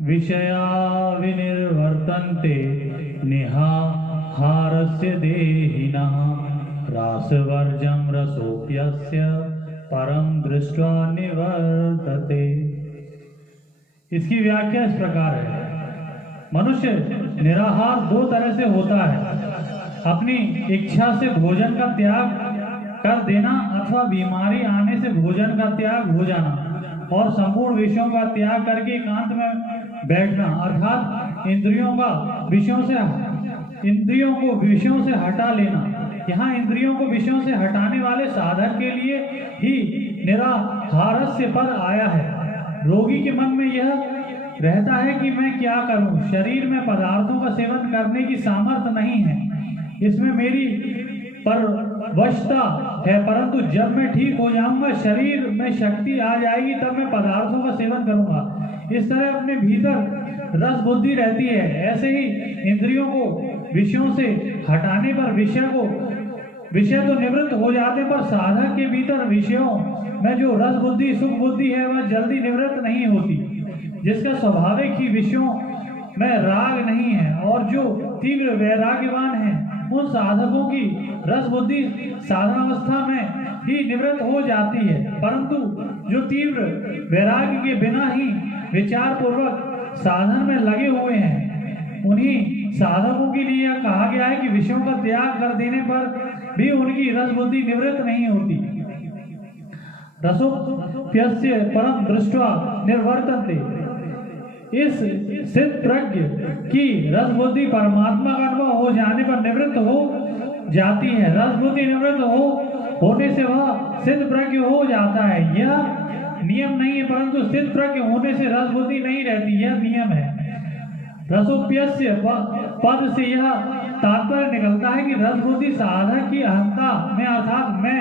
विषया विनिर्वर्तन्ते निहाहारस्य देहिनः रासवर्जं रसोप्यस्य परम दृष्ट्वा निवर्तते। इसकी व्याख्या इस प्रकार है। मनुष्य निराहार दो तरह से होता है, अपनी इच्छा से भोजन का त्याग कर देना अथवा बीमारी आने से भोजन का त्याग हो जाना और संपूर्ण विषयों का त्याग करके एकांत में बैठना, अर्थात इंद्रियों को विषयों से हटा लेना। यहाँ इंद्रियों को विषयों से हटाने वाले साधक के लिए ही निराहारस्य पद आया है। रोगी के मन में यह रहता है कि मैं क्या करूं, शरीर में पदार्थों का सेवन करने की सामर्थ्य नहीं है, इसमें मेरी परवशता है, परंतु जब मैं ठीक हो जाऊंगा, शरीर में शक्ति आ जाएगी, तब मैं पदार्थों का सेवन करूंगा। इस तरह अपने भीतर रस बुद्धि रहती है। ऐसे ही इंद्रियों को विषयों से हटाने पर विषय तो निवृत्त हो जाते, पर साधक के भीतर विषयों में जो रस बुद्धि सुख बुद्धि है वह जल्दी निवृत्त नहीं होती। जिसका स्वाभाविक ही विषयों में राग नहीं है और जो तीव्र वैराग्यवान है, उन साधकों की रस बुद्धि साधनावस्था में ही निवृत्त हो जाती है, परंतु जो तीव्र वैराग्य के बिना ही विचार पूर्वक साधन में लगे हुए हैं, उन्हीं साधकों के लिए कहा गया है कि विषयों का त्याग कर देने पर भी उनकी रस बुद्धि निवृत्त नहीं होती। रसोप्यस्य परम दृष्ट्वा निवर्तन्ते। इस सिद्ध प्रज्ञ की रस बुद्धि परमात्मा का अनुभव हो जाने पर निवृत्त हो जाती है। रस बुद्धि निवृत्त होने से वह सिद्ध प्रज्ञ हो जाता है। यह नियम नहीं है, परंतु सिद्ध प्रज्ञ होने से रस बुद्धि नहीं रहती, यह नियम है। रसोप्यस्य पद से यह तात्पर्य निकलता है कि रस बुद्धि साधक की अहंता में अर्थात मैं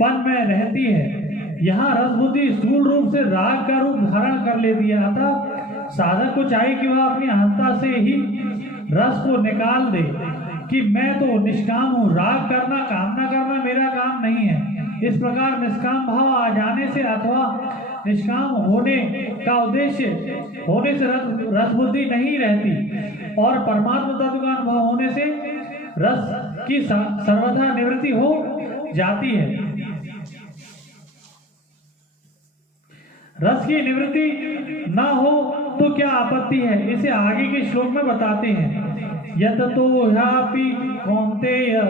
पन में रहती है। यहाँ रस बुद्धि स्थूल रूप से राग का रूप धारण कर लेती है, अतः साधक को चाहिए कि वह अपनी अहंता से ही रस को निकाल दे कि मैं तो निष्काम हूँ, राग करना कामना करना मेरा काम नहीं है। इस प्रकार निष्काम भाव आ जाने से अथवा निष्काम होने का उद्देश्य होने से रस बुद्धि नहीं रहती और परमात्मा तत्व का अनुभव होने से रस की सर्वथा निवृत्ति हो जाती है। रस की निवृत्ति न हो तो क्या आपत्ति है, इसे आगे के श्लोक में बताते हैं। यततो ह्यापि कौन्तेय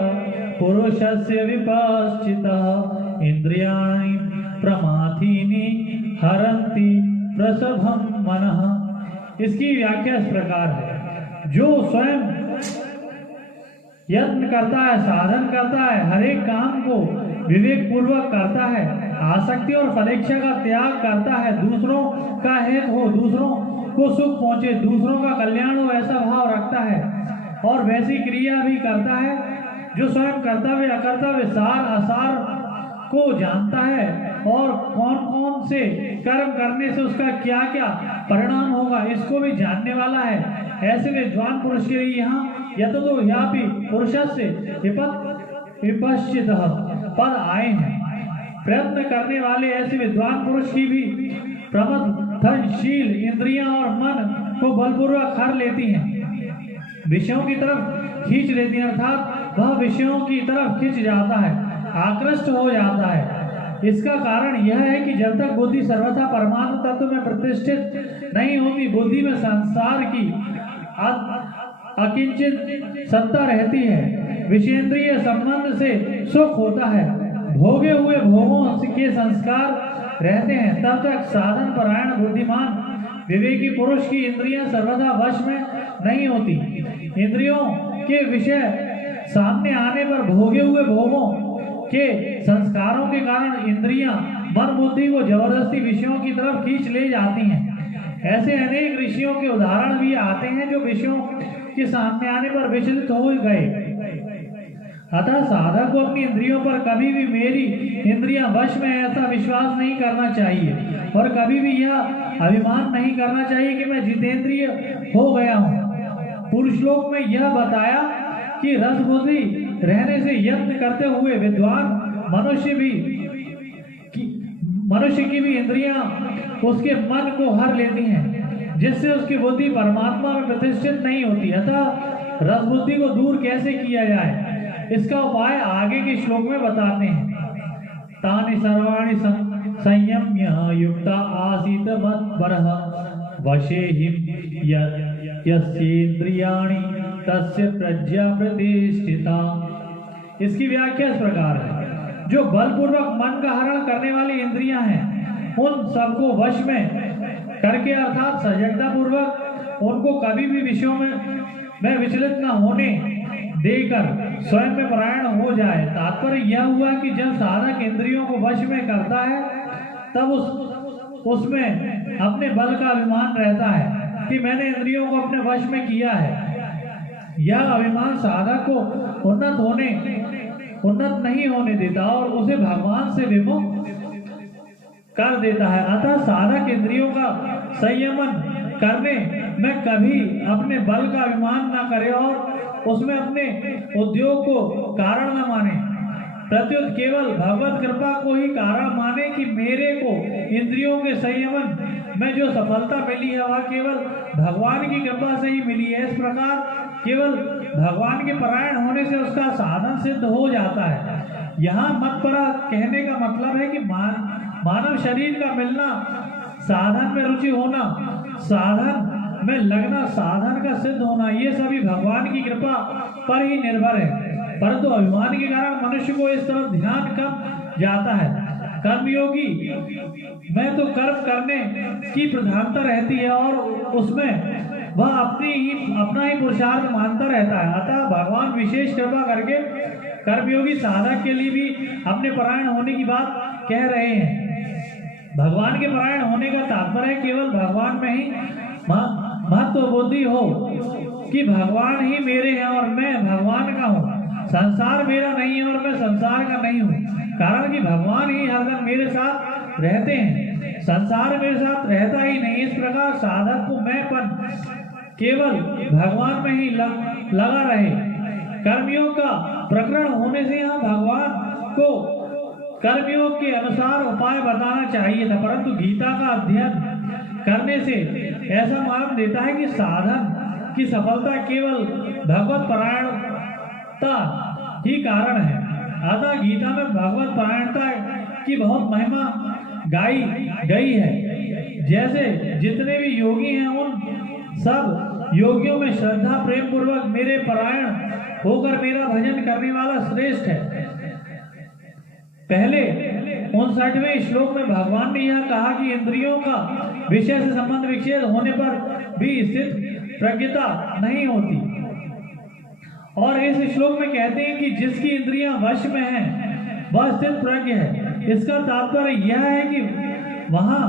पुरुषस्य विपश्चितः इंद्रियाणि प्रमाथीनि हरन्ति प्रसभं मनः। इसकी व्याख्या इस प्रकार है। जो स्वयं यत्न करता है, साधन करता है, हर एक काम को विवेक पूर्वक करता है, आसक्ति और फलेच्छा का त्याग करता है, दूसरों का हित हो, दूसरों को सुख पहुंचे, दूसरों का कल्याण हो, ऐसा भाव रखता है और वैसी क्रिया भी करता है। जो स्वयं कर्तव्य अकर्तव्य सार असार को जानता है और कौन कौन से कर्म करने से उसका क्या क्या परिणाम होगा, इसको भी जानने वाला है। ऐसे विद्वान पुरुष के लिए यहाँ यतो ह्यापि पुरुषस्य विपश्चितः पद आए हैं। प्रयत्न करने वाले ऐसे विद्वान पुरुष की भी प्रमथनशील इंद्रियां और मन को बलपूर्वक हर लेती हैं, विषयों की तरफ खींच लेती हैं, अर्थात वह विषयों की तरफ खींच जाता है, आकृष्ट हो जाता है। इसका कारण यह है कि जब तक बुद्धि सर्वथा परमात्म तत्व में प्रतिष्ठित नहीं होती, बुद्धि में संसार की अकिंचित सत्ता रहती है, विषेंद्रिय संबंध से सुख होता है, भोगे हुए भोगों के संस्कार रहते हैं, तब तक साधन परायण बुद्धिमान विवेकी पुरुष की इंद्रियां सर्वदा वश में नहीं होती। इंद्रियों के विषय सामने आने पर भोगे हुए भोगों के संस्कारों के कारण इंद्रियां मन बुद्धि को जबरदस्ती विषयों की तरफ खींच ले जाती हैं। ऐसे अनेक ऋषियों के उदाहरण भी आते हैं जो विषयों के सामने आने पर विचलित हो गए। अतः साधक को अपनी इंद्रियों पर कभी भी मेरी इंद्रियां वश में ऐसा विश्वास नहीं करना चाहिए और कभी भी यह अभिमान नहीं करना चाहिए कि मैं जितेंद्रिय हो गया हूँ। पुरुषलोक में यह बताया कि रस बुद्धि रहने से यत्न करते हुए विद्वान मनुष्य की भी इंद्रियां उसके मन को हर लेती हैं। जिससे उसकी बुद्धि परमात्मा में प्रतिष्ठित नहीं होती। अतः रस बुद्धि को दूर कैसे किया जाए, इसका उपाय आगे के श्लोक में बताते हैं। तानि सर्वाणि संयम्य युक्ता आसीत मत्परः वशे यस्येन्द्रियाणि तस्य प्रज्ञा प्रतिष्ठिता। इसकी व्याख्या इस प्रकार है, जो बलपूर्वक मन का हरण करने वाली इंद्रियां हैं, उन सबको वश में करके अर्थात सजगता पूर्वक उनको कभी भी विषयों में विचलित न होने देकर स्वयं में परायण हो जाए। तात्पर्य यह हुआ कि जब साधक इंद्रियों को वश में करता है तब उसमें अपने बल का अभिमान रहता है कि मैंने इंद्रियों को अपने वश में किया है। यह अभिमान साधक को उन्नत नहीं होने देता और उसे भगवान से विमुख कर देता है। अतः साधक इंद्रियों का संयमन करने में कभी अपने बल का अभिमान न करे और उसमें अपने उद्योग को कारण न माने, प्रत्युत केवल भगवत कृपा को ही कारण माने कि मेरे को इंद्रियों के संयमन में जो सफलता मिली है वह केवल भगवान की कृपा से ही मिली है। इस प्रकार केवल भगवान के परायण होने से उसका साधन सिद्ध हो जाता है। यहाँ मतपरा कहने का मतलब है कि मानव शरीर का मिलना, साधन में रुचि होना, साधन में लगना, साधन का सिद्ध होना, ये सभी भगवान की कृपा पर ही निर्भर है। परंतु अभिमान के कारण मनुष्य को इस तरफ ध्यान कम जाता है। कर्मयोगी में तो कर्म करने की प्रधानता रहती है और उसमें वह अपना ही पुरुषार्थ मानता रहता है। अतः भगवान विशेष कृपा करके कर्मयोगी साधक के लिए भी अपने परायण होने की बात कह रहे हैं। भगवान के परायण होने का तात्पर्य केवल भगवान में ही महत्व बुद्धि हो कि भगवान ही मेरे हैं और मैं भगवान का हूँ, संसार मेरा नहीं है और मैं संसार का नहीं हूँ। कारण कि भगवान ही हरदम मेरे साथ रहते हैं, संसार मेरे साथ रहता ही नहीं। इस प्रकार साधक को मैंपन केवल भगवान में ही लगा रहे। कर्मयोग का प्रकरण होने से यहाँ भगवान को कर्मयोग के अनुसार उपाय बताना चाहिए था, परंतु गीता का अध्ययन करने से ऐसा मालूम देता है कि साधन की सफलता केवल भगवत परायणता ही कारण है। अतः गीता में भगवत परायणता की बहुत महिमा गाई गई है। जैसे जितने भी योगी हैं उन सब योगियों में श्रद्धा प्रेम पूर्वक मेरे परायण होकर मेरा भजन करने वाला श्रेष्ठ है। पहले 59वें श्लोक में भगवान ने यह कहा कि इंद्रियों का विषय से संबंध विच्छेद होने पर भी स्थित प्रज्ञता नहीं होती, और इस श्लोक में कहते हैं कि जिसकी इंद्रियां वश में हैं वह स्थित प्रज्ञ है। इसका तात्पर्य यह है कि वहां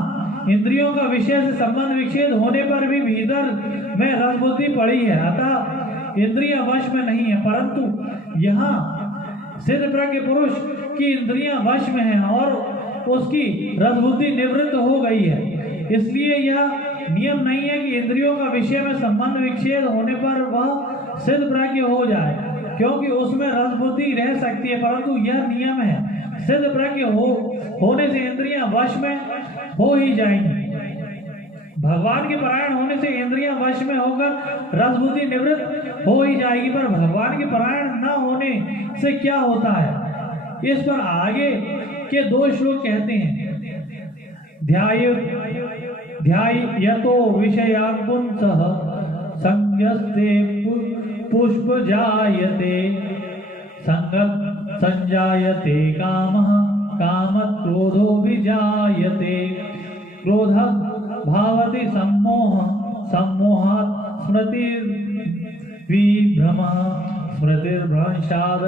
इंद्रियों का विषय से संबंध विच्छेद होने पर भी भीतर में रस बुद्धि पड़ी है, अतः इंद्रियां वश में नहीं है। परंतु यहाँ सिद्ध प्रज्ञ पुरुष की इंद्रियां वश में हैं और उसकी रस बुद्धि निवृत्त हो गई है। इसलिए यह नियम नहीं है कि इंद्रियों का विषय में संबंध विच्छेद होने पर वह सिद्ध प्रज्ञ हो जाए, क्योंकि उसमें रस बुद्धि रह सकती है। परंतु यह नियम है सिद्ध प्रज्ञ होने से इंद्रियां वश में हो ही जाएंगी। भगवान के परायण होने से इंद्रियां वश में होकर रस बुद्धि निवृत्त हो ही जाएगी। पर भगवान के परायण न होने से क्या होता है, इस पर आगे के 2 श्लोक कहते हैं। ध्यायतो विषयाकुंसः संयस्ते पुष्प जायते संजायते कामः कामक्रोधो विजायते क्रोधः भावति सम्मोहात् स्मृतिर्विभ्रमः स्मृतिर्भ्रंशात्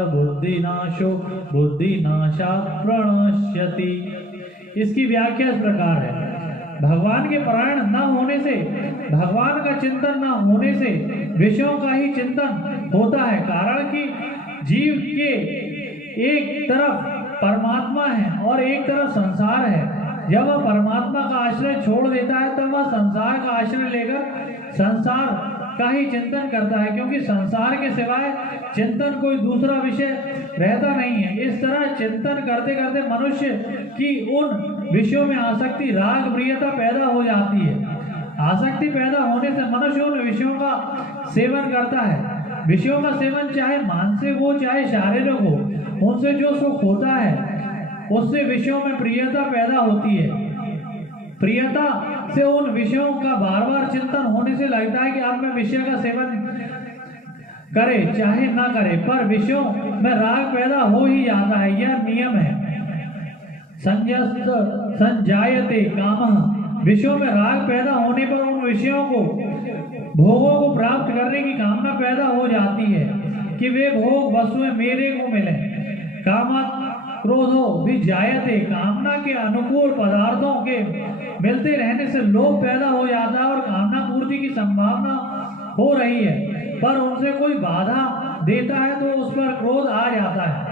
बुद्धिनाशात् प्रणश्यति। इसकी व्याख्या इस प्रकार है, भगवान के परायण न होने से, भगवान का चिंतन न होने से विषयों का ही चिंतन होता है। कारण कि जीव के एक तरफ परमात्मा है और एक तरफ संसार है। जब वह परमात्मा का आश्रय छोड़ देता है तब वह संसार का आश्रय लेकर संसार का ही चिंतन करता है, क्योंकि संसार के सिवाय चिंतन कोई दूसरा विषय रहता नहीं है। इस तरह चिंतन करते करते मनुष्य की उन विषयों में आसक्ति, राग, प्रियता पैदा हो जाती है। आसक्ति पैदा होने से मनुष्य उन विषयों का सेवन करता है। विषयों का सेवन चाहे मानसिक हो चाहे शारीरिक हो, उनसे जो सुख होता है उससे विषयों में प्रियता पैदा होती है। प्रियता से उन विषयों का बार बार चिंतन होने से लगता है कि अब मैं विषय का सेवन करे चाहे ना करे, पर विषयों में राग पैदा हो ही जाता है। यह नियम है। संजायते कामः, विषयों में राग पैदा होने पर उन विषयों को भोगों को प्राप्त करने की कामना पैदा हो जाती है कि वे भोग वस्तुएं मेरे को मिले। कामः क्रोधो भी जायते, कामना के अनुकूल पदार्थों के मिलते रहने से लोभ पैदा हो जाता है और कामना पूर्ति की संभावना हो रही है, पर उनसे कोई बाधा देता है तो उस पर क्रोध आ जाता है।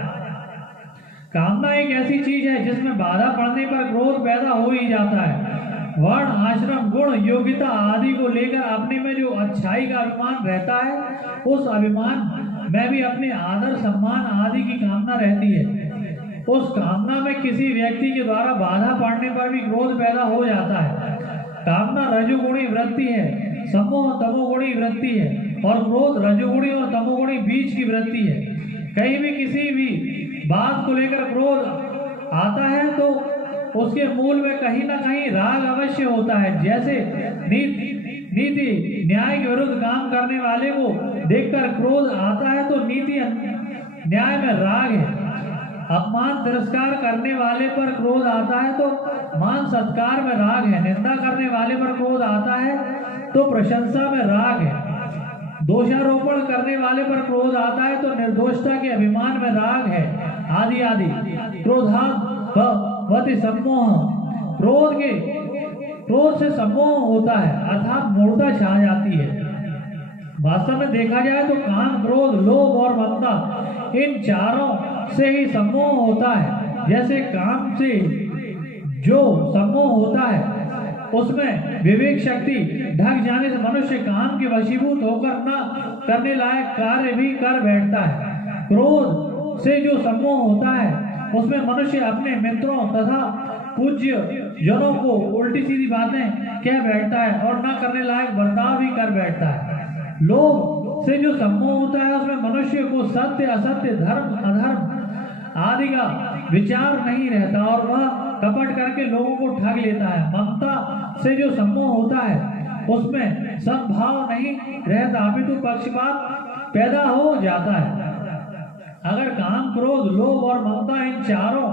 कामना एक ऐसी चीज है जिसमें बाधा पड़ने पर क्रोध पैदा हो ही जाता है। वर्ण, आश्रम, गुण, योग्यता आदि को लेकर अपने में जो अच्छाई का अभिमान रहता है, उस अभिमान में भी अपने आदर सम्मान आदि की कामना रहती है। उस कामना में किसी व्यक्ति के द्वारा बाधा पड़ने पर भी क्रोध पैदा हो जाता है। कामना रजोगुणी वृत्ति है, सम्मोह तमोगुणी वृत्ति है और क्रोध रजोगुणी और तमोगुणी बीच की वृत्ति है। कहीं भी किसी भी बात को लेकर क्रोध आता है तो उसके मूल में कहीं ना कहीं राग अवश्य होता है। जैसे नीति न्याय के विरुद्ध काम करने वाले को देखकर क्रोध आता है तो नीति न्याय में राग है। अपमान तिरस्कार करने वाले पर क्रोध आता है तो मान सत्कार में राग है। निंदा करने वाले पर क्रोध आता है तो प्रशंसा में राग है। दोषारोपण करने वाले पर क्रोध आता है तो निर्दोषता के अभिमान में राग है, आदि आदि। क्रोधात् सम्मोह, क्रोध से सम्मोह होता है अर्थात मूढ़ता छा जाती है। वास्तव में देखा जाए तो काम, क्रोध, लोभ और ममता, इन चारों से ही सम्मोह होता है। जैसे काम से जो सम्मोह होता है उसमें विवेक शक्ति ढक जाने से मनुष्य काम के वशीभूत होकर न करने लायक कार्य भी कर बैठता है। क्रोध से जो सम्मोह होता है उसमें मनुष्य अपने मित्रों तथा पूज्य जनों को उल्टी सीधी बातें कह बैठता है और न करने लायक बर्ताव भी कर बैठता है। लोभ से जो सम्मोह होता है उसमें मनुष्य को सत्य असत्य, धर्म अधर्म आदि का विचार नहीं रहता और वह कपट करके लोगों को ठग लेता है। ममता से जो सम्मोह होता है उसमें सद्भाव नहीं रहता अपितु पक्षपात पैदा हो जाता है। अगर काम, क्रोध, लोभ और ममता इन चारों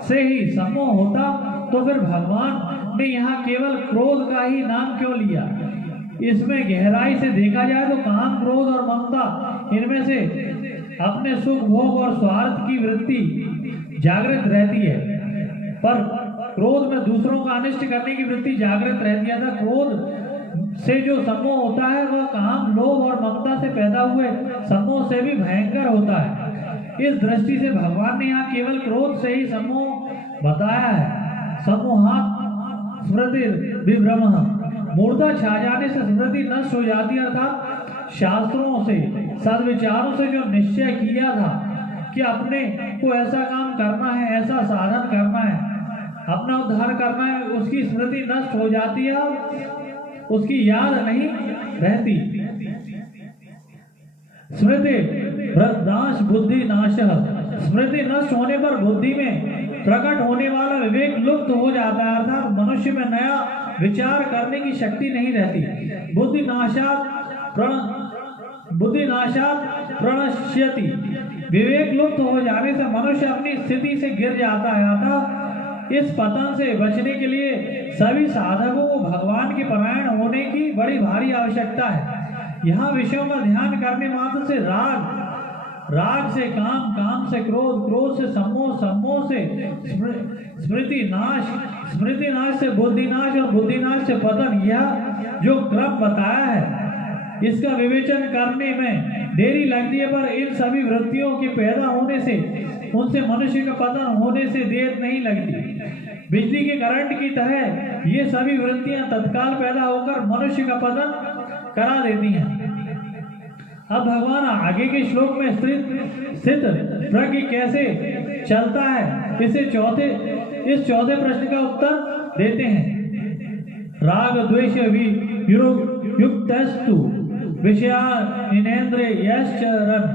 से ही सम्मोह होता तो फिर भगवान ने यहाँ केवल क्रोध का ही नाम क्यों लिया? इसमें गहराई से देखा जाए तो काम, क्रोध और ममता, इनमें से अपने सुख भोग और स्वार्थ की वृत्ति जागृत रहती है, पर क्रोध में दूसरों का अनिष्ट करने की वृत्ति जागृत रहती है। क्रोध से जो सम्मोह होता है वह काम, लोभ और ममता से पैदा हुए सम्मोह से भी भयंकर होता है। इस दृष्टि से भगवान ने यहाँ केवल क्रोध से ही सम्मोह बताया है। सम्मोहात् स्मृति विभ्रमः, मूर्धा छा जाने से स्मृति नष्ट हो जाती है, अर्थात शास्त्रों से, सद्विचारों से जो निश्चय किया था कि अपने को ऐसा काम करना है, ऐसा साधन करना है, अपना उद्धार करना है, उसकी स्मृति नष्ट हो जाती है, उसकी याद नहीं रहती। स्मृति भ्रदाश बुद्धि नाशः, स्मृति नष्ट होने पर बुद्धि में प्रकट होने वाला विवेक लुप्त हो जाता है, अर्थात मनुष्य में नया विचार करने की शक्ति नहीं रहती। बुद्धि नाशात् प्रणश्यति, विवेक लुप्त हो जाने से मनुष्य अपनी स्थिति से गिर जाता है। अतः इस पतन से बचने के लिए सभी साधकों को भगवान के परायण होने की बड़ी भारी आवश्यकता है। यहाँ विषयों का ध्यान करने मात्र से राग, राग से काम, काम से क्रोध, क्रोध से सम्मोह, सम्मोह से स्मृति नाश, स्मृति नाश से बुद्धि नाश और बुद्धि नाश से पतन, यह जो क्रम बताया है इसका विवेचन करने में देरी लगती है, पर इन सभी वृत्तियों के पैदा होने से, उनसे मनुष्य का पतन होने से देर नहीं लगती। बिजली के करंट की तरह ये सभी वृत्तियां तत्काल पैदा होकर मनुष्य का पतन करा देती हैं। अब भगवान आगे के श्लोक में स्थित प्रज्ञ कैसे चलता है इस चौथे प्रश्न का उत्तर देते हैं। राग द्वेष युक्तस्तु विषया इनेन्द्रियश्चरन्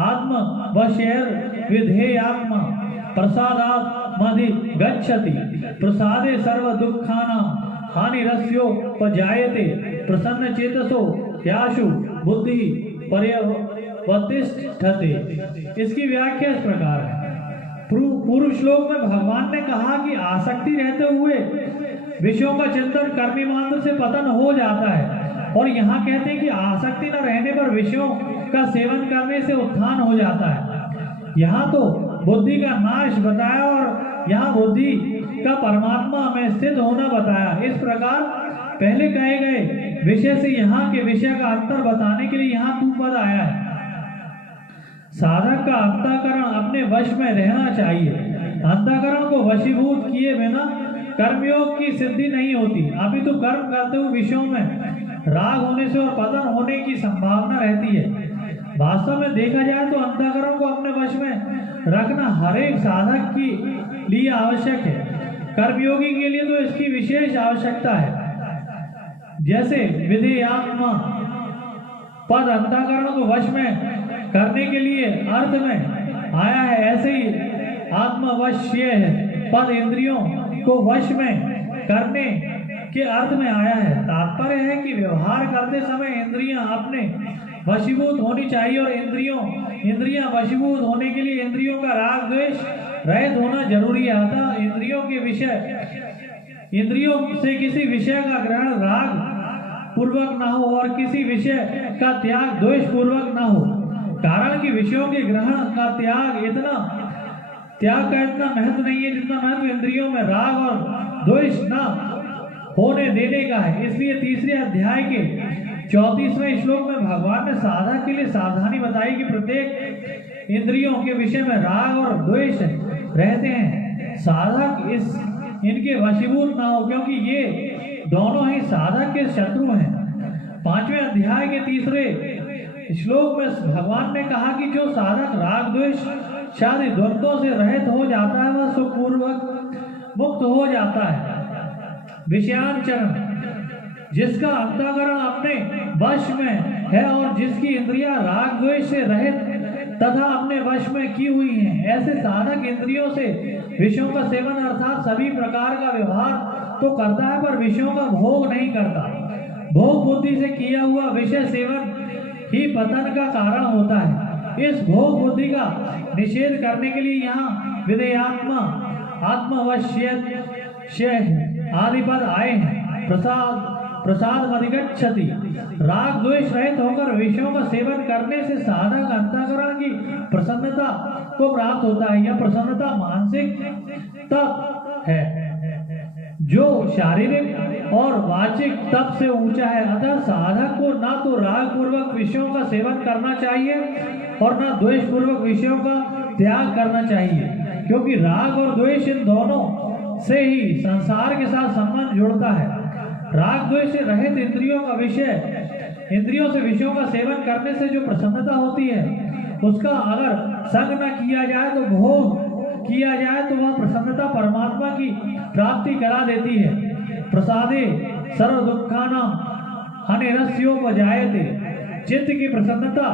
आत्म वशेर विधेयात्मा प्रसादात्मधि गच्छति प्रसादे सर्व दुःखानां हानिरस्योपजायते प्रसन्न चेतसो याशु बुद्धि पर्यवतिष्ठते। इसकी व्याख्या इस प्रकार है। पूर्व श्लोक में भगवान ने कहा कि आसक्ति रहते हुए विषयों का चिंतन कर्मी मात्र से पतन हो जाता है, और यहाँ कहते हैं कि आसक्ति न रहने पर विषयों का सेवन करने से उत्थान हो जाता है। यहाँ तो बुद्धि का नाश बताया और यहाँ बुद्धि का परमात्मा में स्थित होना बताया। इस प्रकार पहले कहे गए विषय से यहाँ के विषय का अंतर बताने के लिए यहाँ तू पद आया है। साधक का अंतःकरण अपने वश में रहना चाहिए। अंतःकरण को वशीभूत किए बिना कर्मयोग की सिद्धि नहीं होती। अभी तो कर्म करते हुए विषयों में राग होने से और पतन होने की संभावना रहती है। वास्तव में देखा जाए तो अंतःकरण को अपने वश में रखना हर एक साधक के लिए आवश्यक है। कर्मयोगी के लिए तो इसकी विशेष आवश्यकता है। जैसे विधेयात्मा पद अंतःकरण को वश में करने के लिए अर्थ में आया है, ऐसे ही आत्मवश्य पद इंद्रियों को वश में करने के अर्थ में आया है। तात्पर्य है कि व्यवहार करते समय इंद्रियां अपने वशीभूत होनी चाहिए, और इंद्रियां वशीभूत होने के लिए इंद्रियों का राग द्वेष रहित होना जरूरी है। अतः इंद्रियों से किसी विषय का ग्रहण राग पूर्वक न हो और किसी विषय का त्याग द्वेष पूर्वक न हो। कारण कि विषयों के ग्रहण का त्याग का इतना महत्व नहीं है जितना महत्व इंद्रियों में राग और द्वेष न होने देने का है। इसलिए तीसरे अध्याय के 34वें श्लोक में भगवान ने साधक के लिए सावधानी बताई कि प्रत्येक इंद्रियों के विषय में राग और द्वेष रहते हैं। साधक इनके वशीभूत ना हो, क्योंकि ये दोनों ही साधक के शत्रु हैं। 5वें अध्याय के 3 श्लोक में भगवान ने कहा कि जो साधक राग द्वेष शादी द्वंद्वों से रहित हो जाता है वह सुखपूर्वक मुक्त हो जाता है। विषयांचरण जिसका अंतःकरण अपने वश में है और जिसकी इंद्रियां राग द्वेष से रहित तथा अपने वश में की हुई हैं, ऐसे साधक इंद्रियों से विषयों का सेवन अर्थात सभी प्रकार का व्यवहार तो करता है पर विषयों का भोग नहीं करता। भोग बुद्धि से किया हुआ विषय सेवन ही पतन का कारण होता है। इस भोग बुद्धि का निषेध करने के लिए यहाँ विधेयात्मा आत्मवश्य आदि पद आए हैं। प्रसाद अधिगच्छति राग द्वेष रहित होकर विषयों का सेवन करने से साधक अंतःकरण की प्रसन्नता को प्राप्त होता है। यह प्रसन्नता मानसिक तप है जो शारीरिक और वाचिक तप से ऊंचा है। अतः साधक को ना तो राग पूर्वक विषयों का सेवन करना चाहिए और ना द्वेष पूर्वक विषयों का त्याग करना चाहिए, क्योंकि राग और द्वेष इन दोनों से ही संसार के साथ संबंध जुड़ता है। राग द्वेष से रहित इंद्रियों से विषयों का सेवन करने से जो प्रसन्नता होती है उसका अगर संग न किया जाए तो भोग किया जाए तो वह प्रसन्नता परमात्मा की प्राप्ति करा देती है। प्रसादे सर्व दुखानां हानिरस्योपजायते चित्त की प्रसन्नता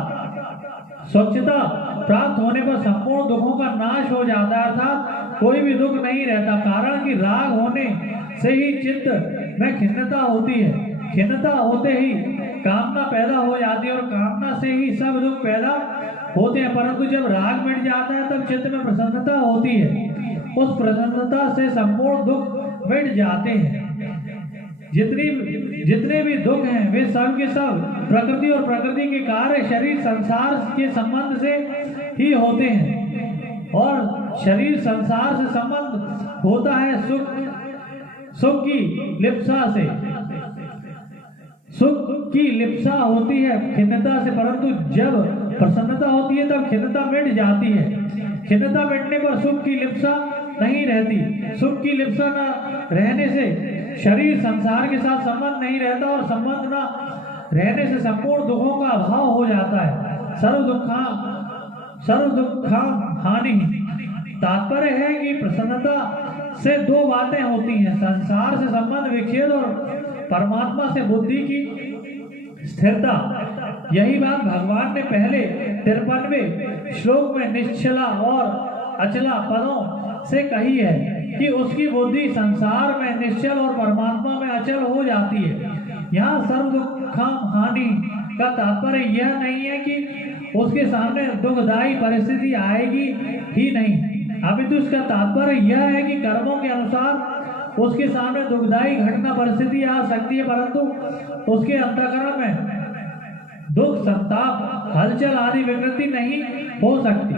स्वच्छता प्राप्त होने पर संपूर्ण दुखों का नाश हो जाता है, अर्थात कोई भी दुख नहीं रहता। कारण कि राग होने से ही चित्त में खिन्नता होती है। खिन्नता होते ही कामना पैदा हो जाती है और कामना से ही सब दुख पैदा होते हैं। परंतु जब राग मिट जाता है तब चित्त में प्रसन्नता होती है। उस प्रसन्नता से संपूर्ण दुख मिट जाते हैं। जितने भी दुख हैं वे सब के सब प्रकृति और प्रकृति के कार्य शरीर संसार के संबंध से ही होते हैं, और शरीर संसार से संबंध होता है सुख की लिप्सा से। सुख की लिप्सा होती है खिन्नता से, परंतु जब प्रसन्नता होती है तब खिन्नता मिट जाती है। खिन्नता मिटने पर सुख की लिप्सा नहीं रहती। सुख की लिप्सा न रहने से शरीर संसार के साथ संबंध नहीं रहता, और संबंध न रहने से संपूर्ण दुखों का अभाव हो जाता है। सर्व दुखा हानि। तात्पर्य है कि प्रसन्नता से दो बातें होती हैं, संसार से संबंध विच्छेद और परमात्मा से बुद्धि की स्थिरता। यही बात भगवान ने पहले 53वें श्लोक में निश्चला और अचला पदों से कही है कि उसकी बुद्धि संसार में निश्चल और परमात्मा में अचल हो जाती है। यहाँ सर्व दुखम हानि का तात्पर्य यह नहीं है कि उसके सामने दुखदायी परिस्थिति आएगी ही नहीं, अभी तो इसका तात्पर्य यह है कि कर्मों के अनुसार उसके सामने दुखदायी घटना परिस्थिति आ सकती है, परंतु उसके अंतःकरण में दुख, संताप, हलचल आदि विकृति नहीं हो सकती।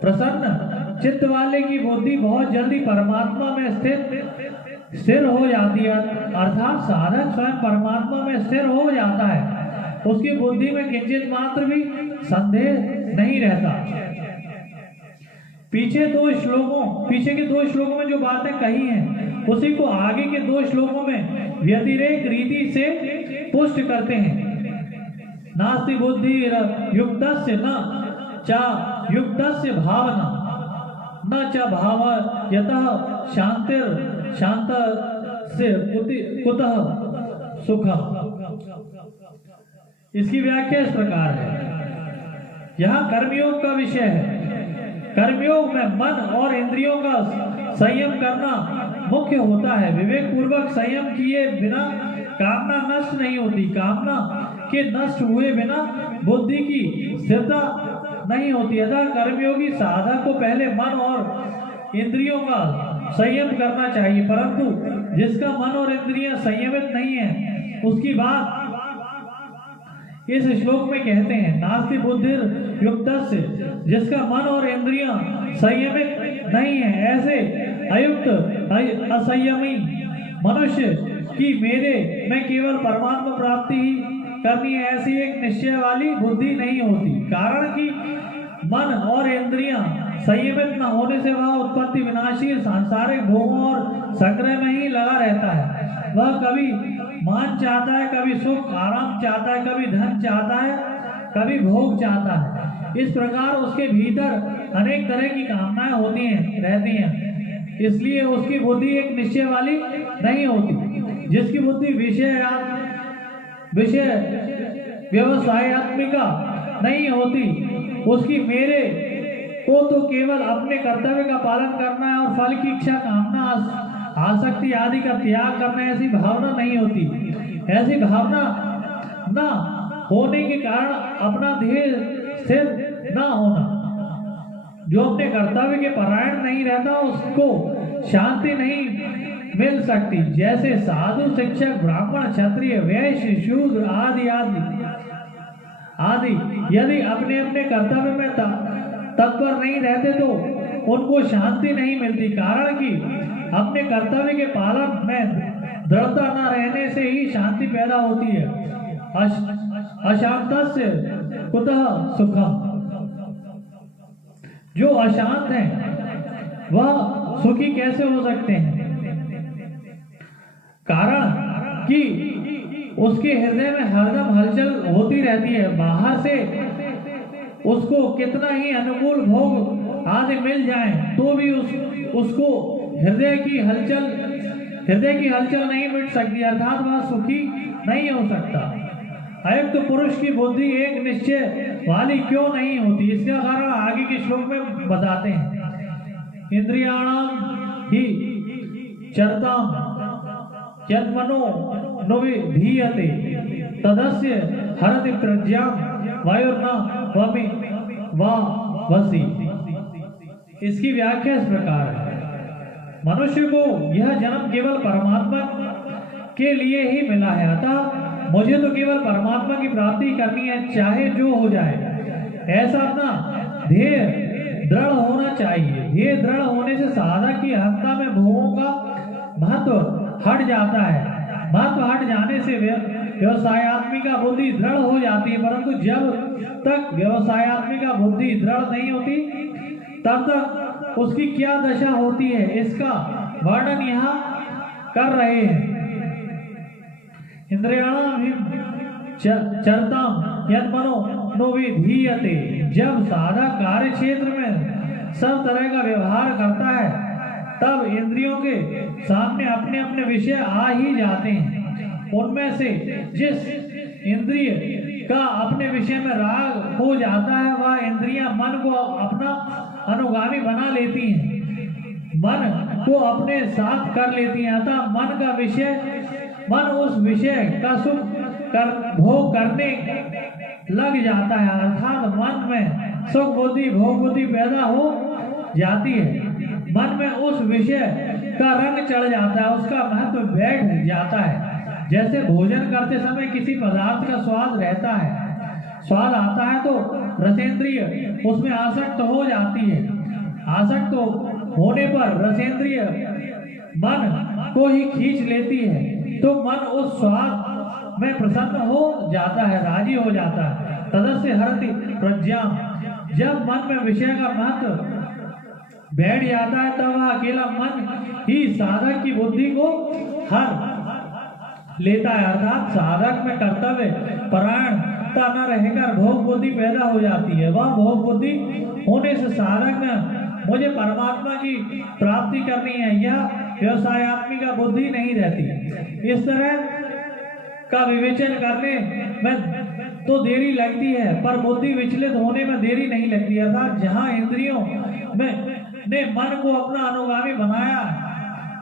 प्रसन्न चित्त वाले की बुद्धि बहुत जल्दी परमात्मा में स्थिर हो जाती है, अर्थात साधक स्वयं परमात्मा में स्थिर हो जाता है। उसकी बुद्धि में किंचित मात्र भी संदेह नहीं रहता। पीछे के दो श्लोकों में जो बातें कही हैं उसी को आगे के 2 श्लोकों में व्यतिरेक रीति से पुष्ट करते हैं। नास्ति बुद्धि युक्तस्य न च युक्तस्य भावना न च भाव यतः शांतस्य कुतः सुखम। इसकी व्याख्या इस प्रकार है। यहाँ कर्मयोग का विषय है। कर्मयोग में मन और इंद्रियों का संयम करना मुख्य होता है। विवेक पूर्वक संयम किए बिना कामना नष्ट नहीं होती। कामना के नष्ट हुए बिना बुद्धि की स्थिरता नहीं होती। अतः कर्मयोगी साधक को पहले मन और इंद्रियों का संयम करना चाहिए, परंतु जिसका मन और इंद्रियां संयमित नहीं है उसकी बात इस श्लोक में कहते हैं। नास्ति बुद्धि युक्तस्य, जिसका मन और इंद्रियां संयमित नहीं है, ऐसे अयुक्त असंयमी मनुष्य की मैं केवल परमात्मा प्राप्ति ही करनी है, ऐसी एक निश्चय वाली बुद्धि नहीं होती। कारण कि मन और इंद्रियां संयमित न होने से वह उत्पत्ति विनाशी सांसारिक भोगों और संग्रह में ही लगा रहता है। वह कभी मान चाहता है, कभी सुख आराम चाहता है, कभी धन चाहता है, कभी भोग चाहता है। इस प्रकार उसके भीतर अनेक तरह की कामनाएं रहती हैं। इसलिए उसकी बुद्धि एक निश्चय वाली नहीं होती। जिसकी बुद्धि विषय व्यवसायत्मिका नहीं होती, उसकी मेरे को तो केवल अपने कर्तव्य का पालन करना है और फल की इच्छा, कामना, आसक्ति आदि का त्याग करना, ऐसी भावना नहीं होती। ऐसी भावना न होने के कारण अपना ध्येय स्थिर न होना। जो अपने कर्तव्य के परायण नहीं रहता उसको शांति नहीं मिल सकती। जैसे साधु, शिक्षक, ब्राह्मण, क्षत्रिय, वैश्य, शूद्र आदि यदि अपने अपने कर्तव्य में तत्पर नहीं रहते तो उनको शांति नहीं मिलती। कारण कि अपने कर्तव्य के पालन में दृढ़ता न रहने से ही शांति पैदा होती है। अशांतस्य कुतः सुखम। जो अशांत है वह सुखी कैसे हो सकते हैं? कारण कि उसके हृदय में हरदम हलचल होती रहती है। बाहर से उसको कितना ही अनुकूल भोग आदि मिल जाए तो भी उसको हृदय की हलचल नहीं मिट सकती, अर्थात वह सुखी नहीं हो सकता। अयुक्त पुरुष की बुद्धि एक निश्चय वाली क्यों नहीं होती? इसका कारण आगे के श्लोक में बताते हैं। इंद्रियाणाम ही चरताम यन्मनो नुविधीयते तदस्य हरति प्रज्ञाम वायुर्न वसी। इसकी व्याख्या इस प्रकार है। मनुष्य को यह जन्म केवल परमात्मा के लिए ही मिला है, अतः मुझे तो केवल परमात्मा की प्राप्ति करनी है, चाहे जो हो जाए। ऐसा अपना ध्येय दृढ़ होना चाहिए। ध्येय दृढ़ होने से साधक की अहंता में भोगों का महत्व हट जाता है। महत्व हट जाने से व्यवसायत्मिका बुद्धि दृढ़ हो जाती है, परंतु जब तक व्यवसायत्मिका बुद्धि दृढ़ नहीं होती तब तक उसकी क्या दशा होती है इसका वर्णन यहाँ कर रहे हैं। इंद्रियाणाम चरताम यन्मनो नुविधीयते। जब साधक कार्य क्षेत्र में सब तरह का व्यवहार करता है तब इंद्रियों के सामने अपने अपने विषय आ ही जाते हैं। उनमें से जिस इंद्रिय का अपने विषय में राग हो जाता है वह इंद्रियां मन को अपना अनुगामी बना लेती हैं, मन को अपने साथ कर लेती हैं। अतः मन उस विषय का सुख भोग करने लग जाता है, अर्थात मन में सुख बुद्धि भोग बुद्धि पैदा हो जाती है। मन में उस विषय का रंग चढ़ जाता है, उसका महत्व बैठ जाता है। जैसे भोजन करते समय किसी पदार्थ का स्वाद रहता है, स्वाद आता है तो रसेंद्रिय उसमें आसक्त हो जाती है। आसक्त होने पर रसेंद्रिय मन को ही खींच लेती है, तो मन उस स्वाद में प्रसन्न हो जाता है, राजी हो जाता है। तदस्य हरति प्रज्ञा, जब मन में विषय का महत्व बैठ जाता है तब वह अकेला मन ही साधक की बुद्धि को हर लेता है, अर्थात साधक में कर्तव्य परायणता न रहकर भोग बुद्धि पैदा हो जाती है। वह भोग बुद्धि होने से साधक में मुझे परमात्मा की प्राप्ति करनी है, यह व्यवसायत्मिका बुद्धि नहीं रहती। इस तरह का विवेचन करने में तो देरी लगती है, पर बुद्धि विचलित होने में देरी नहीं लगती। अर्थात जहाँ इंद्रियों में ने मन को अपना अनुगामी बनाया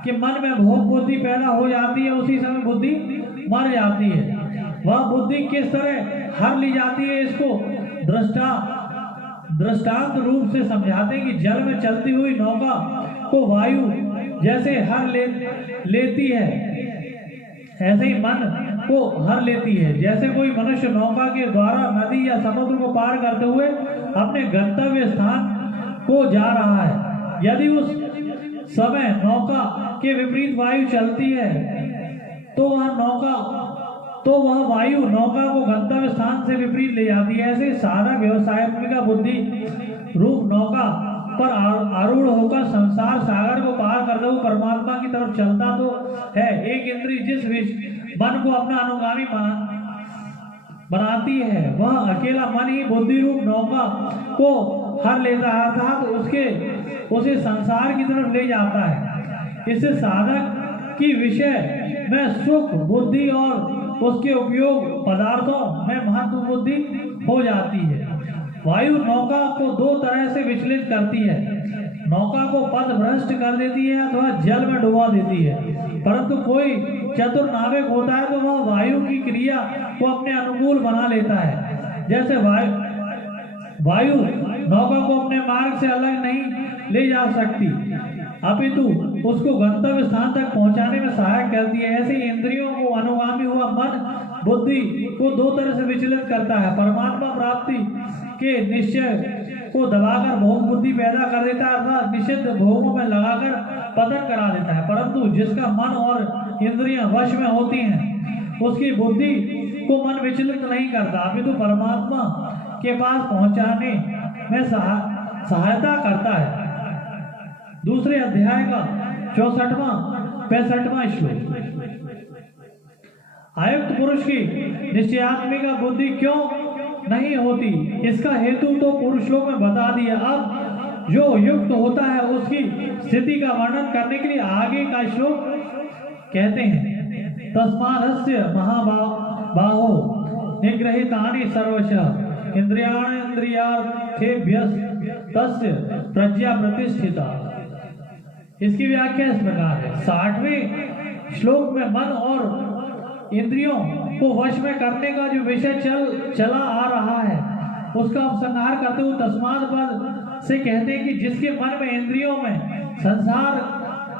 कि मन में भोग बुद्धि पैदा हो जाती है, उसी समय बुद्धि मर जाती है। वह बुद्धि किस तरह हर ली जाती है इसको दृष्टांत रूप से समझाते हैं कि जल में चलती हुई नौका को वायु जैसे हर लेती है, ऐसे ही मन को हर लेती है। जैसे कोई मनुष्य नौका के द्वारा नदी या समुद्र को पार करते हुए अपने गंतव्य स्थान को जा रहा है, यदि उस समय नौका के विपरीत वायु चलती है तो वह वायु नौका को गंतव्य स्थान से विपरीत ले जाती है। ऐसे साधक व्यवसायत्मिका बुद्धि रूप नौका पर आरूढ़ होकर संसार सागर को पार करते हुए परमात्मा की तरफ चलता तो है। एक इंद्रिय जिस मन को अपना अनुगामी बनाती है वह अकेला मन ही बुद्धि रूप नौका को हर लेता है, अर्थात उसे संसार की तरफ ले जाता है। इससे साधक की विषय में सुख बुद्धि और उसके उपयोग पदार्थों में महत्व बुद्धि हो जाती है। वायु नौका को दो तरह से विचलित करती है, नौका को पथ भ्रष्ट कर देती है अथवा जल में डुबा देती है। परंतु कोई चतुर नाविक होता है तो वह वायु की क्रिया को अपने अनुकूल बना लेता है। जैसे वायु नौका को अपने मार्ग से अलग नहीं ले जा सकती, अपितु उसको गंतव्य स्थान तक पहुंचाने में सहायक करती है। ऐसे इंद्रियों को अनुगामी हुआ मन बुद्धि को दो तरह से विचलित करता है। परमात्मा प्राप्ति के निश्चय को दबाकर भोग बुद्धि पैदा कर देता है अथवा निषिद्ध भोगों में लगाकर पतन करा देता है। परंतु जिसका मन और इंद्रियां वश में होती हैं उसकी बुद्धि को मन विचलित नहीं करता, अपितु परमात्मा के पास पहुंचाने में सहायता करता है। दूसरे अध्याय का 64वां श्लोक। आयुक्त पुरुष की निश्चयात्मिका बुद्धि क्यों नहीं होती, इसका हेतु तो पूर्व श्लोक में बता दिया। अब जो युक्त होता है उसकी स्थिति का वर्णन करने के लिए आगे का श्लोक कहते हैं, तस्मादस्य महाबाहो निग्रहितानि सर्वशः इंद्रियार्थेभ्यः तस्य प्रज्ञा प्रतिष्ठिता। इसकी व्याख्या इस प्रकार है। 60वें श्लोक में मन और इंद्रियों को वश में करने का जो विषय चला आ रहा है उसका उपसंहार करते हुए तस्माद पद से कहते हैं कि जिसके मन में इंद्रियों में संसार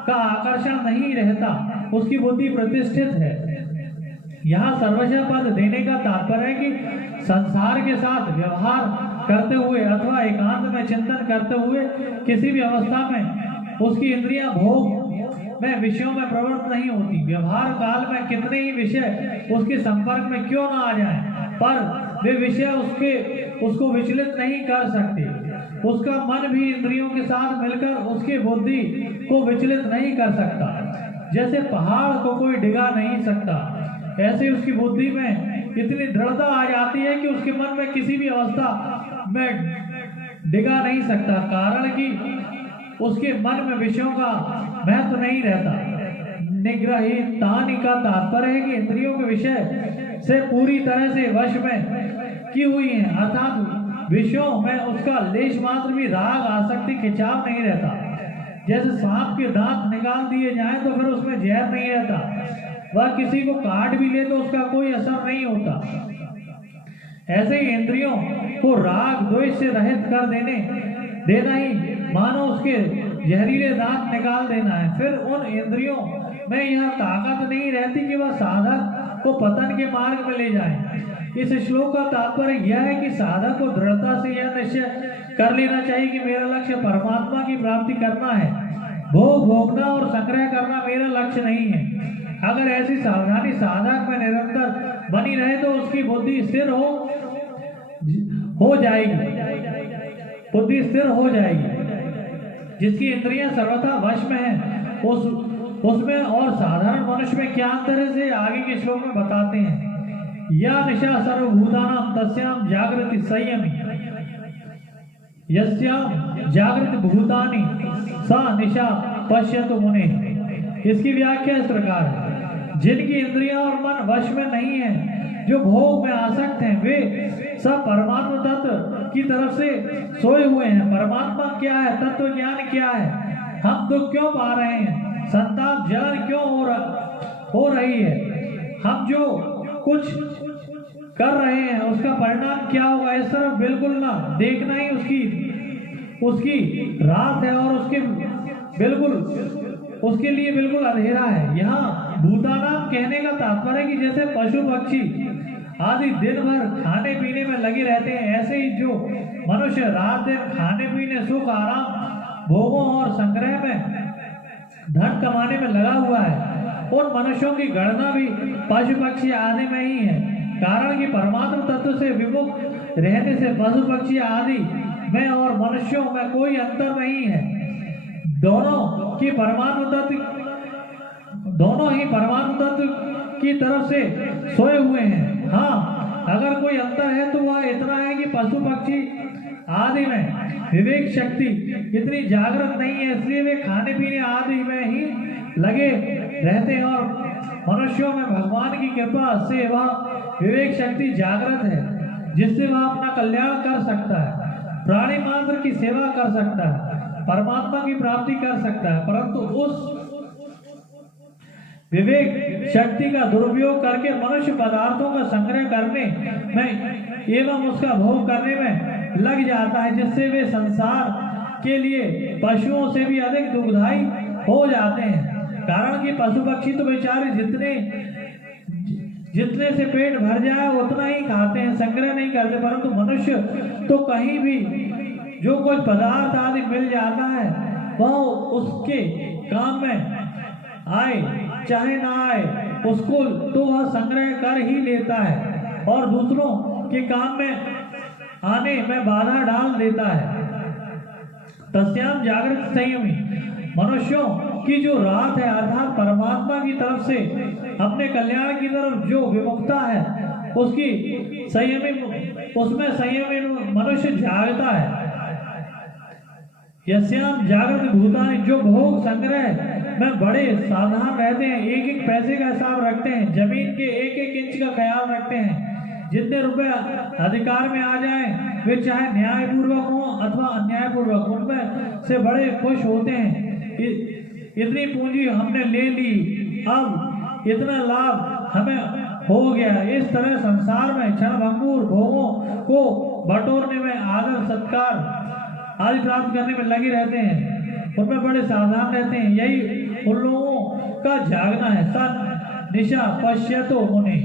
का आकर्षण नहीं रहता उसकी बुद्धि प्रतिष्ठित है। यहाँ सर्वशः पद देने का तात्पर्य है कि संसार के साथ व्यवहार करते हुए अथवा एकांत में चिंतन करते हुए किसी भी अवस्था में उसकी इंद्रियां भोग में विषयों में प्रवृत्त नहीं होती। व्यवहार काल में कितने ही विषय उसके संपर्क में क्यों ना आ जाएं, पर वे विषय उसको विचलित नहीं कर सकते। उसका मन भी इंद्रियों के साथ मिलकर उसकी बुद्धि को विचलित नहीं कर सकता। जैसे पहाड़ को कोई डिगा नहीं सकता, ऐसे उसकी बुद्धि में इतनी दृढ़ता आ जाती है कि उसके मन में किसी भी अवस्था में डिगा नहीं सकता, कारण कि उसके मन में विषयों का महत्व नहीं रहता। निग्रहितानि का तात्पर्य है कि इंद्रियों के विषय से पूरी तरह से वश में की हुई है, अर्थात विषयों में उसका लेश मात्र भी राग आसक्ति खिंचाव नहीं रहता। जैसे सांप के दांत निकाल दिए जाएं तो फिर उसमें जहर नहीं रहता, वह किसी को काट भी ले तो उसका कोई असर नहीं होता। ऐसे ही इंद्रियों को राग द्वेष से रहित कर देना ही मानो उसके जहरीले दांत निकाल देना है। फिर उन इंद्रियों में यह ताकत नहीं रहती कि वह साधक को पतन के मार्ग में ले जाए। इस श्लोक का तात्पर्य यह है कि साधक को दृढ़ता से यह निश्चय कर लेना चाहिए कि मेरा लक्ष्य परमात्मा की प्राप्ति करना है, भोगना और संग्रह करना मेरा लक्ष्य नहीं है। अगर ऐसी सावधानी साधक में निरंतर बनी रहे तो उसकी बुद्धि स्थिर हो जाएगी। जिसकी इंद्रियां सर्वथा वश में है उसमें और साधारण मनुष्य में क्या अंतर है से आगे के श्लोक में बताते हैं। या निशा सर्वभूतानां तस्याम जागृति संयमी यस्याम जागृत भूतानि सा निशा पश्यतु मुने। इसकी व्याख्या इस प्रकार है, जिनकी इंद्रियां और मन वश में नहीं है, जो भोग में आसक्त हैं, वे सब परमात्मा तत्व की तरफ से सोए हुए हैं। परमात्मा क्या है, तत्व ज्ञान क्या है, हम दुख क्यों पा रहे हैं, संताप जलन क्यों हो रही है, हम जो कुछ कर रहे हैं उसका परिणाम क्या होगा, इस तरफ बिल्कुल ना देखना ही उसकी रात है और उसके लिए बिल्कुल अंधेरा है। यहाँ भूतानाम कहने का तात्पर्य कि जैसे पशु पक्षी आदि दिन भर खाने पीने में लगे रहते हैं, ऐसे ही जो मनुष्य रात दिन खाने पीने सुख आराम भोगों और संग्रह में धन कमाने में लगा हुआ है, उन मनुष्यों की गणना भी पशु पक्षी आदि में ही है। कारण कि परमात्मा तत्व से विमुख रहने से पशु पक्षी आदि में और मनुष्यों में कोई अंतर नहीं है। दोनों ही परमात्मा तत्व की तरफ से सोए हुए हैं। हाँ, अगर कोई अंतर है तो वह इतना है कि पशु पक्षी आदि में विवेक शक्ति इतनी जागृत नहीं है, इसलिए वे खाने पीने आदि में ही लगे रहते हैं, और मनुष्यों में भगवान की कृपा से वह विवेक शक्ति जागृत है, जिससे वह अपना कल्याण कर सकता है, प्राणी मात्र की सेवा कर सकता है, परमात्मा की प्राप्ति कर सकता है। परंतु उस विवेक शक्ति का दुरुपयोग करके मनुष्य पदार्थों का संग्रह करने में एवं उसका भोग करने में लग जाता है, जिससे वे संसार के लिए पशुओं से भी अधिक दुखदायी हो जाते हैं। कारण कि पशु पक्षी तो बेचारे जितने से पेट भर जाए उतना ही खाते हैं, संग्रह नहीं करते, परंतु मनुष्य तो कहीं भी जो कुछ पदार्थ आदि मिल जाता है वह उसके काम में आए चाहे ना आए, उसको तो वह संग्रह कर ही लेता है और दूसरों के काम में आने में बाधा डाल देता है। तस्याम जागृत संयमी, मनुष्यों की जो रात है अर्थात परमात्मा की तरफ से अपने कल्याण की तरफ जो विमुखता है, उसमें संयमी मनुष्य जागता है। यस्याम जागृत भूतानि, जो भोग संग्रह में बड़े सावधान रहते हैं, एक एक पैसे का हिसाब रखते हैं, जमीन के एक एक इंच का ख्याल रखते हैं, जितने रुपए अधिकार में आ जाएं वे चाहे न्यायपूर्वक हो अथवा अन्यायपूर्वक, उनमें से बड़े खुश होते हैं। इतनी पूंजी हमने ले ली, अब इतना लाभ हमें हो गया। इस तरह संसार में क्षणभंगुर भोगों को बटोरने में, आदर सत्कार आदि प्राप्त करने में लगे रहते हैं, उनमें बड़े सावधान रहते हैं। यही उन लोगों का जागना है। सन निशा पश्यतो मुने,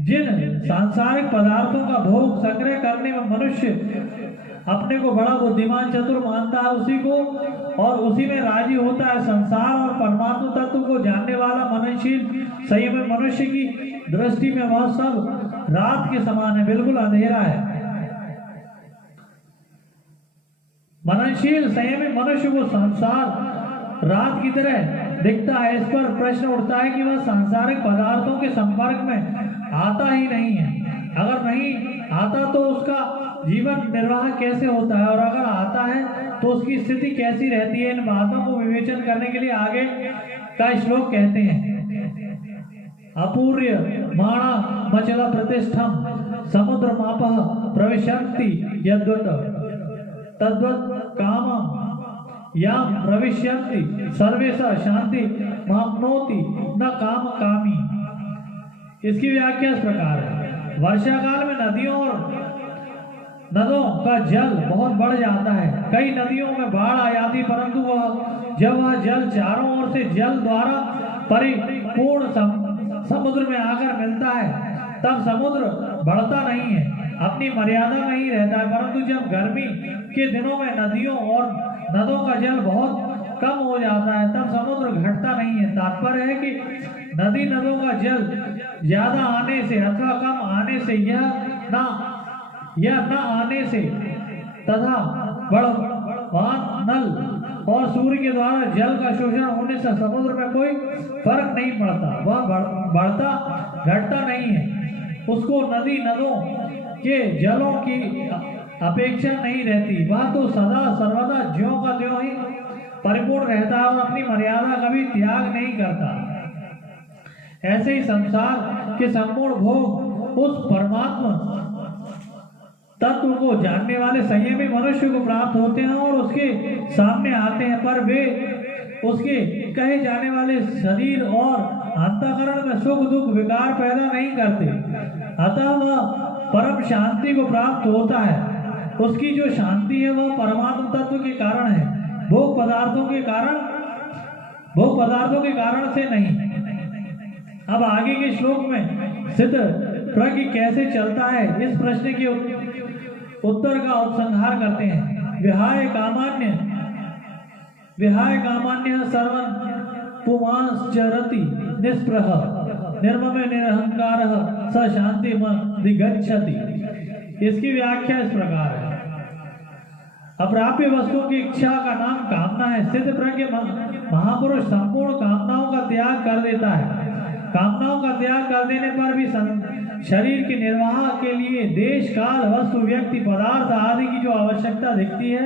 जिन सांसारिक पदार्थों का भोग संग्रह करने में मनुष्य अपने को बड़ा बुद्धिमान चतुर मानता है, उसी को और उसी में राजी होता है। संसार और परमात्मा तत्व को जानने वाला मननशील संयमी मनुष्य की दृष्टि में वह सब रात के समान है, बिल्कुल अंधेरा है। मननशील संयमी मनुष्य को संसार रात की तरह दिखता है। इस पर प्रश्न उठता है कि वह सांसारिक पदार्थों के संपर्क में आता ही नहीं है, अगर नहीं आता तो उसका जीवन निर्वाह कैसे होता है, और अगर आता है तो उसकी स्थिति कैसी रहती है। इन बातों को विवेचन करने के लिए आगे का श्लोक कहते हैं, अपूर्य माणा मचला प्रतिष्ठम समुद्र मापः प्रविशन्ति यद्वत् तद्वत् कामं याम प्रविश्यन्ति सर्वेषां शांति माप्नोति न काम कामी। इसकी व्याख्या इस प्रकार है, वर्षा काल में नदियों और नदों का जल बहुत बढ़ जाता है। कई नदियों में बाढ़ आ जाती, परंतु जब वह जल चारों ओर से जल द्वारा परिपूर्ण समुद्र में आकर मिलता है, तब समुद्र बढ़ता नहीं है, अपनी मर्यादा में ही रहता है। परंतु जब गर्मी के दिनों में नदियों और नदों का जल बहुत कम हो जाता है, तब समुद्र घटता नहीं है। तात्पर्य है कि नदी नदों का जल ज्यादा आने से अथवा कम आने से यह न आने से तथा बड़वान नल और सूर्य के द्वारा जल का शोषण होने से समुद्र में कोई फर्क नहीं पड़ता, वह बढ़ता घटता नहीं है। उसको नदी नदों के जलों की अपेक्षा नहीं रहती, वह तो सदा सर्वदा ज्यों का त्यों ही परिपूर्ण रहता है और अपनी मर्यादा कभी त्याग नहीं करता। ऐसे ही संसार के संपूर्ण भोग उस परमात्मा तत्व को जानने वाले संयमी मनुष्य को प्राप्त होते हैं और उसके सामने आते हैं, पर वे उसके कहे जाने वाले शरीर और अंतःकरण में सुख दुख विकार पैदा नहीं करते। अतः वह परम शांति को प्राप्त होता है। उसकी जो शांति है वह परमात्म तत्व के कारण है, भोग पदार्थों के कारण से नहीं। अब आगे के श्लोक में सिद्ध प्रज्ञ कैसे चलता है, इस प्रश्न के उत्तर का उपसंहार करते हैं। विहाय कामान्य सर्वं पुमांश्चरति निष्प्रह निर्ममे निरहंकारः स शांतिमधिगच्छति। इसकी व्याख्या इस प्रकार है, अप्राप्य वस्तुओं की इच्छा का नाम कामना है। सिद्ध प्रज्ञ महापुरुष संपूर्ण कामनाओं का त्याग कर देता है। कामनाओं का त्याग कर देने पर भी शरीर के निर्वाह के लिए देश काल वस्तु व्यक्ति पदार्थ आदि की जो आवश्यकता दिखती है,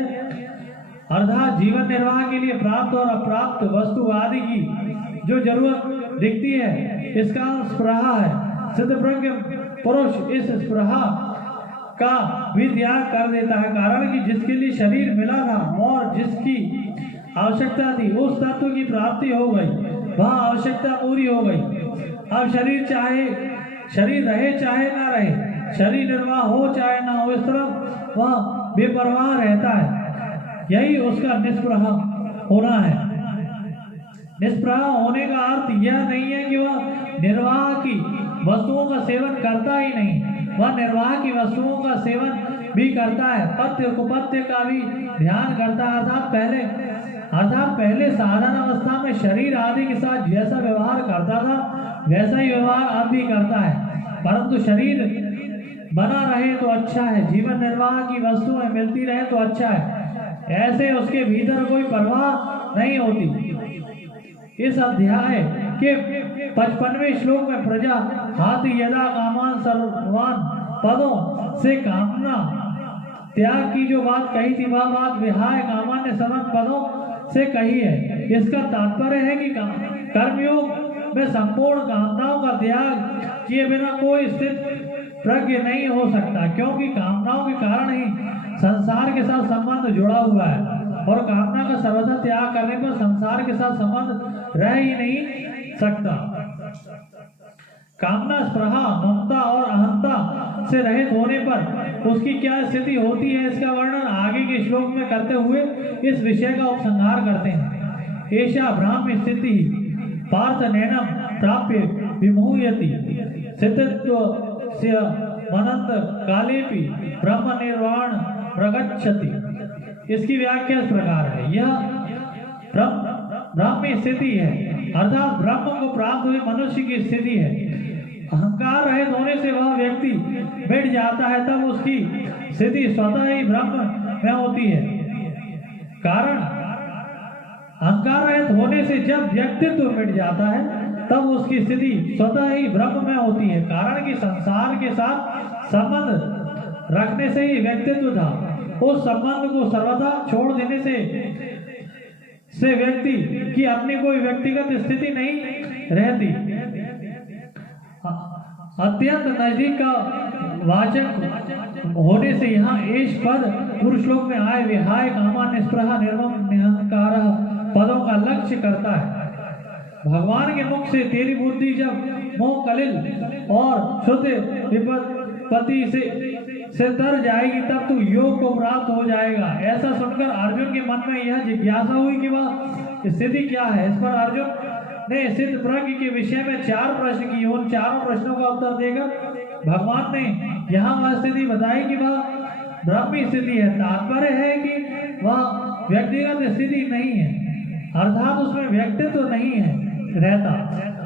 अर्थात जीवन निर्वाह के लिए प्राप्त और अप्राप्त वस्तु आदि की जो जरूरत दिखती है, इसका स्पृहा है। सिद्ध प्रज्ञ पुरुष इस स्पृहा का भी त्याग कर देता है, कारण कि जिसके लिए शरीर मिला था और जिसकी आवश्यकता थी उस तत्व की प्राप्ति हो गई, वह आवश्यकता पूरी हो गई। अब शरीर रहे चाहे ना रहे, शरीर निर्वाह हो चाहे ना हो, इस तरफ वह बेपरवाह रहता है। यही उसका निष्प्रह होना है। निष्प्रह होने का अर्थ यह नहीं है कि वह निर्वाह की वस्तुओं का सेवन करता ही नहीं, वह निर्वाह की वस्तुओं का सेवन भी करता है, पथ्य कुपथ्य का भी ध्यान करता है। अर्थात पहले साधारण अवस्था में शरीर आदि के साथ जैसा व्यवहार करता था वैसा ही व्यवहार अब भी करता है, परंतु शरीर बना रहे तो अच्छा है, जीवन निर्वाह की वस्तुएं मिलती रहे तो अच्छा है, ऐसे उसके भीतर कोई परवाह नहीं होती। इस अध्याय के 55वें श्लोक में प्रजा हाथी यदा कामान सर्वान पदों से कामना त्याग की जो बात कही थी, वह बात विहाय कामान्य समस्त पदों से कही है। इसका तात्पर्य है कि कर्मयोग में संपूर्ण कामनाओं का त्याग किए बिना कोई स्थित प्रज्ञ नहीं हो सकता, क्योंकि कामनाओं के कारण ही संसार के साथ संबंध जुड़ा हुआ है और कामना का सर्वथा त्याग करने पर संसार के साथ संबंध रह ही नहीं सकता। कामना स्पृहा ममता और अहंता से रहित होने पर उसकी क्या स्थिति होती है, इसका वर्णन आगे के श्लोक में करते हुए इस विषय का उपसंहार करते हैं। एषा ब्राह्म स्थिति पार्थ नैनम प्राप्य विमुह्यति सिद्धत्वस्य मनंत कालेपि ब्रह्म निर्वाण प्रगच्छति। इसकी व्याख्या इस प्रकार है, यह ब्रह्म स्थिति है, अर्थात ब्रह्म को प्राप्त हुए मनुष्य की स्थिति है। अहंकार रहित होने से वह व्यक्ति मिट जाता है, तब उसकी स्थिति स्वतः ही ब्रह्म में होती है। कारण अहंकार रहित होने से जब व्यक्तित्व मिट जाता है तब उसकी स्थिति स्वतः ही ब्रह्म में होती है। कारण कि संसार के साथ संबंध रखने से ही व्यक्तित्व था, उस संबंध को सर्वथा छोड़ देने से व्यक्ति की अपनी कोई व्यक्तिगत स्थिति नहीं रहती। अत्यंत नजदीक का वाचक होने से यहाँ एश पद पुरुष लोक में आए विहाय कामा निस्पृहा निर्मम निहंकार पदों का लक्ष्य करता है। भगवान के मुख से तेरी बुद्धि जब मोह कलिल और शुद्ध विपत्ति से तर जाएगी तब तू योग को प्राप्त हो जाएगा। ऐसा सुनकर अर्जुन के मन में यह जिज्ञासा हुई कि वह स्थिति क्या है। इस पर अर्जुन ने सिद्ध प्रज्ञ के विषय में 4 प्रश्न किए। उन चारों प्रश्नों का उत्तर देकर भगवान ने यहाँ वह स्थिति बताई कि वह ब्रह्मी स्थिति है। तात्पर्य है कि वह व्यक्तिगत स्थिति नहीं है, अर्थात उसमें व्यक्तित्व नहीं है रहता।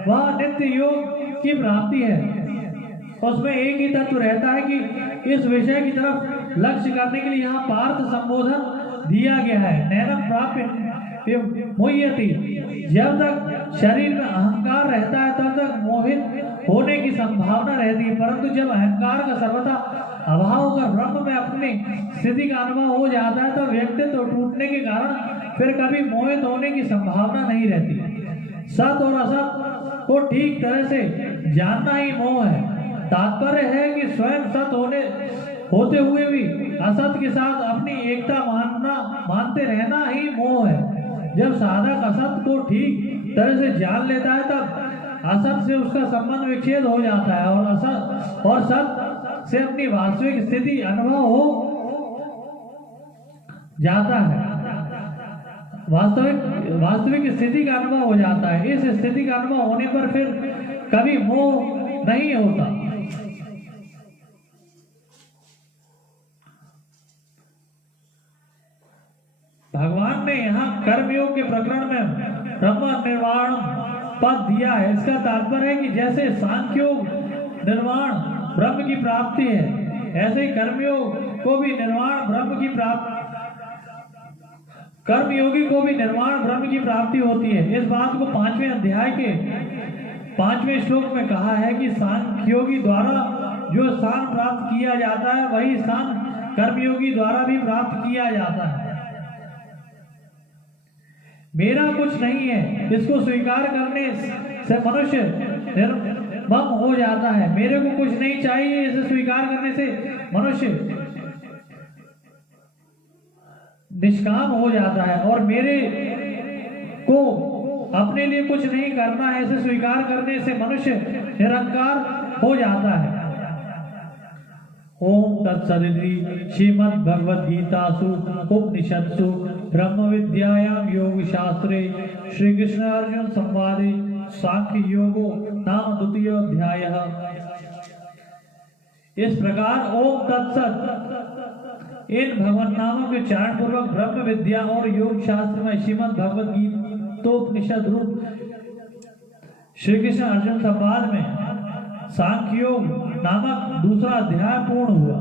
वह नित्य योग की प्राप्ति है, उसमें एक ही तत्व रहता है कि इस विषय की तरफ लक्ष्य करने के लिए यहाँ पार्थ संबोधन दिया गया है। नैनम प्राप्य मोह्यति, जब तक शरीर में अहंकार रहता है तब तक मोहित होने की संभावना रहती है, परंतु जब अहंकार का सर्वथा अभाव होकर ब्रह्म में अपनी स्थिति का अनुभव हो जाता है तो व्यक्तित्व टूटने के कारण फिर कभी मोहित होने की संभावना नहीं रहती। सत और असत को ठीक तरह से जानना ही मोह है। तात्पर्य है कि स्वयं सत होते हुए भी असत के साथ अपनी एकता मानते रहना ही मोह है। जब साधक असत को ठीक तरह से जान लेता है तब असत से उसका संबंध विच्छेद हो जाता है और असत और सत से अपनी वास्तविक स्थिति अनुभव हो जाता है। वास्तविक स्थिति का अनुभव हो जाता है। इस स्थिति का अनुभव होने पर फिर कभी मोह नहीं होता। भगवान ने यहाँ कर्मयोग के प्रकरण में ब्रह्म निर्वाण पद दिया है। इसका तात्पर्य है कि जैसे सांख्योग निर्वाण ब्रह्म की प्राप्ति है, ऐसे ही कर्मयोग को भी निर्वाण ब्रह्म की प्राप्ति कर्मयोगी को भी निर्वाण ब्रह्म की प्राप्ति होती है। इस बात को 5वें अध्याय के 5वें श्लोक में कहा है कि सांख्योगी द्वारा जो स्थान प्राप्त किया जाता है वही स्थान कर्मयोगी द्वारा भी प्राप्त किया जाता है। मेरा कुछ नहीं है, इसको स्वीकार करने से मनुष्य निर्मम हो जाता है। मेरे को कुछ नहीं चाहिए, इसे स्वीकार करने से मनुष्य निष्काम हो जाता है। और मेरे को अपने लिए कुछ नहीं करना है, इसे स्वीकार करने से मनुष्य निरंकार हो जाता है। ओम तत्सदिति श्रीमद् भगवद गीतासु उपनिषत्सु ब्रह्म विद्यायां योग शास्त्रे श्री कृष्ण अर्जुन संवादे सांख्य योगो नाम 2 अध्यायः। इस प्रकार ओम तत्सत इन भगवान नामों के उच्चारण पूर्वक ब्रह्म विद्या और योग शास्त्र में श्रीमद् भगवद गीतोपनिषद रूप श्री कृष्ण अर्जुन संवाद में सांख्य योग नामक दूसरा अध्याय पूर्ण हुआ।